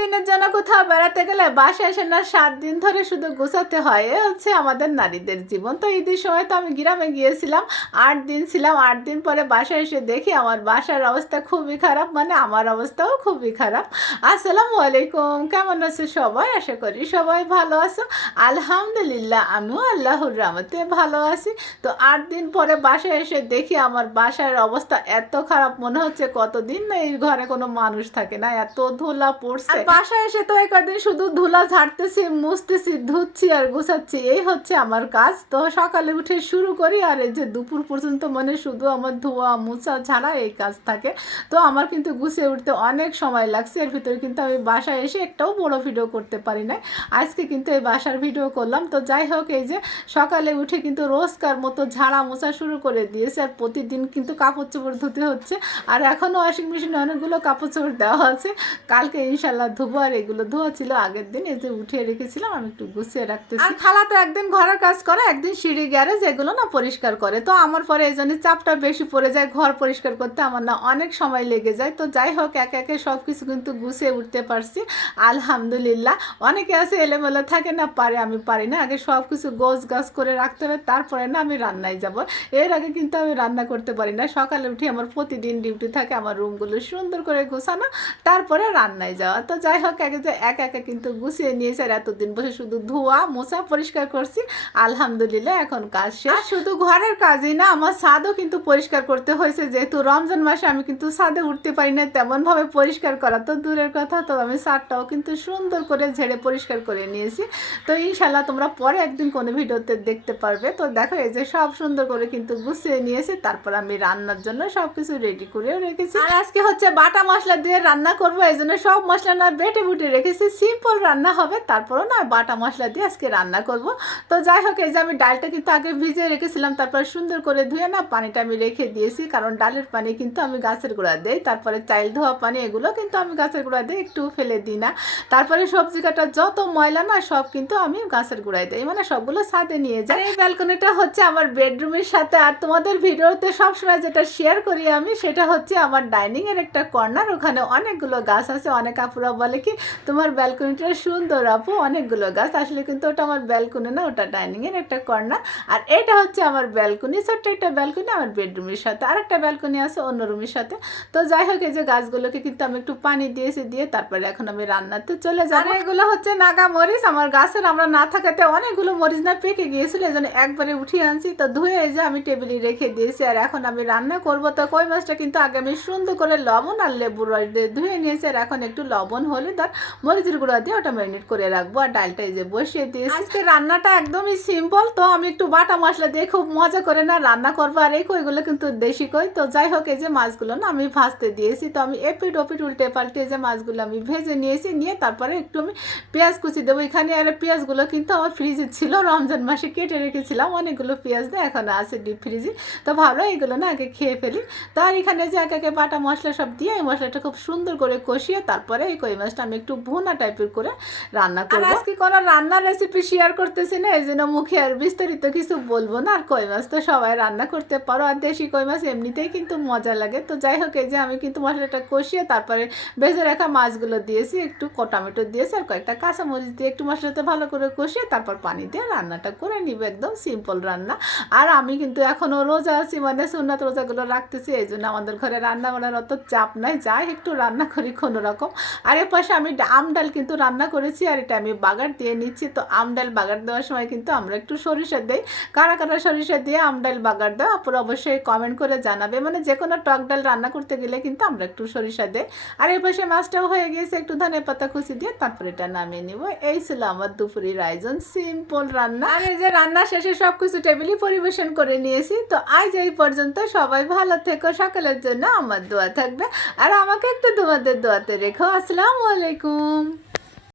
দিনের জন্য কোথাও বেড়াতে গেলে বাসায় এসে না সাত দিন ধরে শুধু গোছাতে হয়। এ হচ্ছে আমাদের নারীদের জীবন। তো ঈদের সময় তো আমি গ্রামে গিয়েছিলাম, আট দিন ছিলাম। আট দিন পরে বাসায় এসে দেখি আমার বাসার অবস্থা খুবই খারাপ মানে আমার অবস্থাও খুবই খারাপ। আসসালামু আলাইকুম, কেমন আছে সবাই? আশা করি সবাই ভালো আছো। আলহামদুলিল্লাহ, আমিও আল্লাহর রহমতে ভালো আছি। তো আট দিন পরে বাসায় এসে দেখি আমার বাসার অবস্থা এত খারাপ, মনে হচ্ছে কতদিন না এই ঘরে কোনো মানুষ থাকে না। এত ধুলা পড়ছে। বাসায় এসে তো এই কদিন শুধু ধুলা ঝাড়তেছি, মুছতেছি, ধুচ্ছি আর গুছাচ্ছি। এই হচ্ছে আমার কাজ। তো সকালে উঠে শুরু করি আর এই যে দুপুর পর্যন্ত মানে শুধু আমার ধোয়া, মুছা ছাড়া এই কাজ থাকে। তো আমার কিন্তু গুছিয়ে উঠতে অনেক সময় লাগছে। এর ভিতরে কিন্তু আমি বাসায় এসে একটাও বড় ভিডিও করতে পারি না আজকে কিন্তু এই বাসার ভিডিও করলাম। তো যাই হোক, এই যে সকালে উঠে কিন্তু রোজকার মতো ঝাড়া মোছা শুরু করে দিয়েছে আর প্রতিদিন কিন্তু কাপড় চোপড় ধুতে হচ্ছে। আর এখনও ওয়াশিং মেশিনে অনেকগুলো কাপড় চোপড় দেওয়া আছে। কালকে ইনশাল্লাহ ধুবো আর এগুলো ধোয়া ছিল। আগের দিন এই যে উঠিয়ে রেখেছিলাম, আমি একটু গুছিয়ে রাখতেছি। আর খালা তো একদিন ঘরের কাজ করে, একদিন সিঁড়ি গ্যারেজ এগুলো না পরিষ্কার করে। তো আমার পরে এই জন্য চাপটা বেশি পড়ে যায়, ঘর পরিষ্কার করতে আমার না অনেক সময় লেগে যায়। তো যাই হোক, একে একে সব কিছু কিন্তু গুছিয়ে উঠতে পারছি। আলহামদুলিল্লাহ, অনেকে আছে এলেমেলে থাকে না, পারে আমি পারি না। আগে সব কিছু গোছ গাছ করে রাখতে হবে, তারপরে না আমি রান্নায় যাব। এর আগে কিন্তু আমি রান্না করতে পারি না। সকালে উঠে আমার প্রতিদিন ডিউটি থাকে, আমার রুমগুলো সুন্দর করে গোছানো, তারপরে রান্নায় যাওয়া। তো যাই হোক যে একা একা কিন্তু গুছিয়ে নিয়েছে আর এতদিন বসে শুধু ধোয়া মোছা পরিষ্কার করছি। আলহামদুলিল্লাহ এখন কাজ শেষ। শুধু ঘরের কাজই না আমার ছাদও কিন্তু পরিষ্কার করতে হয়েছে। যেহেতু রমজান মাসে আমি কিন্তু ছাদে উঠতে পারি না তেমনভাবে পরিষ্কার করা তো দূরের কথা। তো আমি ছাদটাও কিন্তু সুন্দর করে ঝেড়ে পরিষ্কার করে নিয়েছি। তো ইনশাল্লাহ তোমরা পরে একদিন কোনো ভিডিওতে দেখতে পারবে। তো দেখো এই যে সব সুন্দর করে কিন্তু গুছিয়ে নিয়েছি। তারপর আমি রান্নার জন্য সব কিছু রেডি করেও রেখেছি। আর আজকে হচ্ছে বাটা মশলা দিয়ে রান্না করব এই জন্য সব মশলা না বেটে বুটে রেখেছি সিম্পল রান্না হবে, তারপরও না বাটা মশলা দিয়ে আজকে রান্না করব। তো যাই হোক, এই যে আমি ডালটা কিন্তু আগে ভিজিয়ে রেখেছিলাম, তারপর সুন্দর করে ধুয়ে না পানিটা আমি রেখে দিয়েছি, কারণ ডালের পানি কিন্তু আমি গাছের গোড়া দিই, তারপরে চাইল ধোয়া পানি, এগুলো কিন্তু আমি গাছের গোড়া দিয়ে একটু ফেলে দিই না। তারপরে সবজি কাটা যত ময়লা না, সব কিন্তু আমি গাছের গোড়ায় দিই মানে সবগুলো ছাদে নিয়ে যাই। এই ব্যালকনিটা হচ্ছে আমার বেডরুমের সাথে, আর তোমাদের ভিডিওতে সবসময় যেটা শেয়ার করি আমি, সেটা হচ্ছে আমার ডাইনিং এর একটা কর্নার, ওখানে অনেকগুলো গাছ আছে, অনেক আপুরা বলে কি, তোমার ব্যালকনিটা সুন্দর আপু, অনেকগুলো গাছ। আসলে কিন্তু ওটা আমার ব্যালকনি না, ওটা ডাইনিংয়ের একটা কর্নার আর এটা হচ্ছে আমার ব্যালকনি ছোট্ট একটা ব্যালকনি আমার বেডরুমের সাথে। আর একটা ব্যালকনি আছে অন্য রুমের সাথে। তো যাই হোক, এই যে গাছগুলোকে কিন্তু আমি একটু পানি দিয়েছি, দিয়ে তারপরে এখন আমি রান্নাতে চলে যাব। এগুলো হচ্ছে নাগা মরিচ। আমার গাছের আমরা না থাকাতে অনেকগুলো মরিচ না পেকে গিয়েছিল, এই জন্য একবারে উঠিয়ে আনছি। তো ধুয়ে এই যে আমি টেবিলে রেখে দিয়েছি, আর এখন আমি রান্না করব। তো কই মাছটা কিন্তু আগে আমি সুন্দর করে লবণ আর লেবুর রস দিয়ে ধুয়ে নিয়েছি, আর এখন একটু লবণ হলে তার মরিচের গুঁড়া দিয়ে ওটা ম্যারিনেট করে রাখব আর ডালটা এই যে বসিয়ে দিয়েছি। আজকে রান্নাটা একদমই সিম্পল তো আমি একটু বাটা মশলা দিয়ে খুব মজা করে না রান্না করব আর এই কইগুলো কিন্তু দেশি কই, তো যাই হোক এই যে মাছগুলো না আমি ভাজতে দিয়েছি, তো আমি এপিট ওপিট উল্টে পাল্টে যে মাছগুলো আমি ভেজে নিয়েছি, নিয়ে তারপরে একটু আমি পেঁয়াজ কুচি দেবো। এখানে আর পেঁয়াজগুলো কিন্তু আমার ফ্রিজে ছিল, রমজান মাসে কেটে রেখেছিলাম, অনেকগুলো পেঁয়াজ দিয়ে এখন আছে ডিপ ফ্রিজে তো ভালো এইগুলো না আগে খেয়ে ফেলি। তার এখানে যে একে একে বাটা মশলা সব দিয়ে এই মশলাটা খুব সুন্দর করে কষিয়ে তারপরে এই কই মাছটা আমি একটু ভুনা টাইপের করে রান্না করব। আজকে কোনো রান্নার রেসিপি শেয়ার করতেছি না এই জন্য মুখে আর বিস্তারিত কিছু বলব না। আর কই মাছ তো সবাই রান্না করতে পারো আর দেশি কই মাছ এমনিতেই কিন্তু মজা লাগে। তো যাই হোক এই যে আমি কিন্তু মশলাটা কষিয়ে তারপরে ভেজে রাখা মাছগুলো দিয়েছি একটু টমেটো দিয়েছি আর কয়েকটা কাঁচামরিচ দিয়ে একটু মশলাতে ভালো করে কষিয়ে তারপর পানি দিয়ে রান্নাটা করে নিবে একদম সিম্পল রান্না। আর আমি কিন্তু এখনও রোজা আছি মানে সুন্নাত রোজাগুলো রাখতেছি এই জন্য আমাদের ঘরে রান্না বান্নার অত চাপ নাই। যাই একটু রান্না করি কোনো রকম। আর এর পাশে আমি আম ডাল কিন্তু রান্না করেছি আর এটা আমি বাগার দিয়ে নিচ্ছি। তো আম ডাল বাগার দেওয়ার সময় কিন্তু আমরা একটু সরিষা দিই। কারা কারা সরিষা দিয়ে আম ডাল বাগার দেয় আপুর অবশ্যই কমেন্ট করে জানাবে। মানে যে কোনো টক ডাল রান্না করতে গেলে কিন্তু আমরা একটু সরিষা দিই। আর এর পাশে মাছটাও হয়ে গিয়েছে একটু ধনে পাতা কুচি দিয়ে তারপরে এটা নামিয়ে নিব। এই ছিল আমার দুপুরের আয়োজন। সিম্পল রান্না। আর এই যে রান্না শেষে সব কিছু টেবিলই পরিবেশন করে নিয়েছি। তো আজ এই পর্যন্ত সবাই ভালো থেকো। সকালের জন্য আমার দোয়া থাকবে। আর আমাকে একটু তোমাদের দোয়াতে রেখো। আসসালামু আলাইকুম।